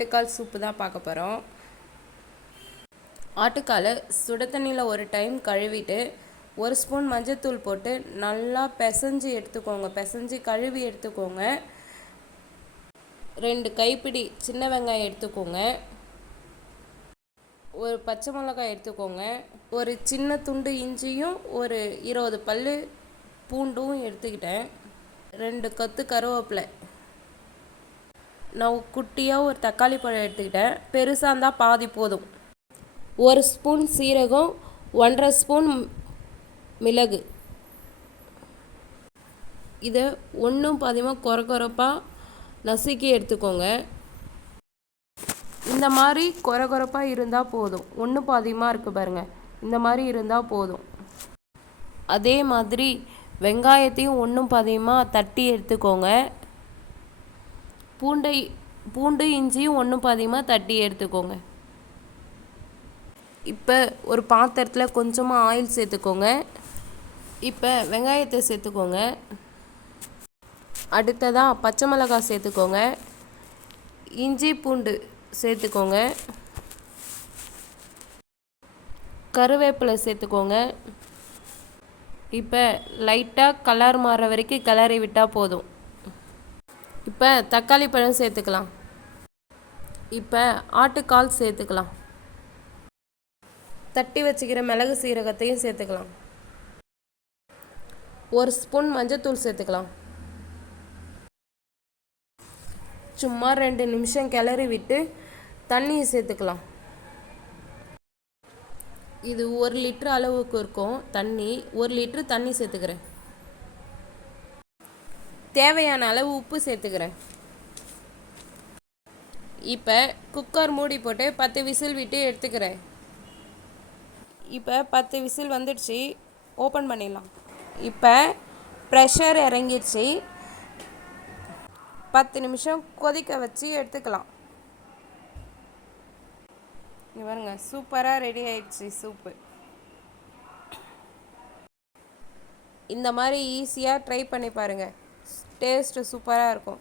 ஆட்டுக்கால் சூப்பு தான் பார்க்க போகிறோம். ஆட்டுக்காலை சுட தண்ணியில் ஒரு டைம் கழுவிட்டு 1 ஸ்பூன் மஞ்சத்தூள் போட்டு நல்லா பிசைஞ்சு எடுத்துக்கோங்க. பிசைஞ்சு கழுவி எடுத்துக்கோங்க. 2 கைப்பிடி சின்ன வெங்காயம் எடுத்துக்கோங்க. ஒரு பச்சை மிளகாய் எடுத்துக்கோங்க. ஒரு சின்ன துண்டு இஞ்சியும் ஒரு 20 பல்லு பூண்டும் எடுத்துக்கிட்டேன். 2 கொத்து கருவேப்பிலை. நான் குட்டியாக ஒரு தக்காளி பழம் எடுத்துக்கிட்டேன். பெருசாக இருந்தால் பாதி போதும். 1 ஸ்பூன் சீரகம், 1½ ஸ்பூன் மிளகு. இதை ஒன்றும் பாதியமாக கொரப்பாக நசுக்கி எடுத்துக்கோங்க. இந்த மாதிரி கொரப்பாக இருந்தால் போதும். ஒன்று பாதியமாக இருக்குது பாருங்கள், இந்த மாதிரி இருந்தால் போதும். அதே மாதிரி வெங்காயத்தையும் ஒன்றும் பாதியமாக தட்டி எடுத்துக்கோங்க. பூண்டு இஞ்சியும் ஒன்றும் பாதியமாக தட்டி எடுத்துக்கோங்க. இப்போ ஒரு பாத்திரத்தில் கொஞ்சமாக ஆயில் சேர்த்துக்கோங்க. இப்போ வெங்காயத்தை சேர்த்துக்கோங்க. அடுத்ததாக பச்சை மிளகாய் சேர்த்துக்கோங்க. இஞ்சி பூண்டு சேர்த்துக்கோங்க. கருவேப்பிலை சேர்த்துக்கோங்க. இப்போ லைட்டாக கலர் மாற வரைக்கும் கிளறி விட்டால் போதும். இப்போ தக்காளி பழம் சேர்த்துக்கலாம். இப்போ ஆட்டுக்கால் சேர்த்துக்கலாம். தட்டி வச்சுக்கிற மிளகு சீரகத்தையும் சேர்த்துக்கலாம். 1 ஸ்பூன் மஞ்சத்தூள் சேர்த்துக்கலாம். சும்மா 2 நிமிஷம் கிளறி விட்டு தண்ணியை சேர்த்துக்கலாம். இது 1 லிட்டர் அளவுக்கு இருக்கும் தண்ணி. 1 லிட்டர் தண்ணி சேர்த்துக்கிறேன். தேவையான அளவு உப்பு சேர்த்துக்கிறேன். இப்போ குக்கர் மூடி போட்டு 10 விசில் விட்டு எடுத்துக்கிறேன். இப்போ 10 விசில் வந்துடுச்சு. ஓப்பன் பண்ணிடலாம். இப்போ ப்ரெஷர் இறங்கிடுச்சு. 10 நிமிஷம் கொதிக்க வச்சு எடுத்துக்கலாம். இங்கே பாருங்க, சூப்பராக ரெடி ஆயிடுச்சு சூப்பு. இந்த மாதிரி ஈஸியாக ட்ரை பண்ணி பாருங்கள். டேஸ்ட்டு சூப்பராக இருக்கும்.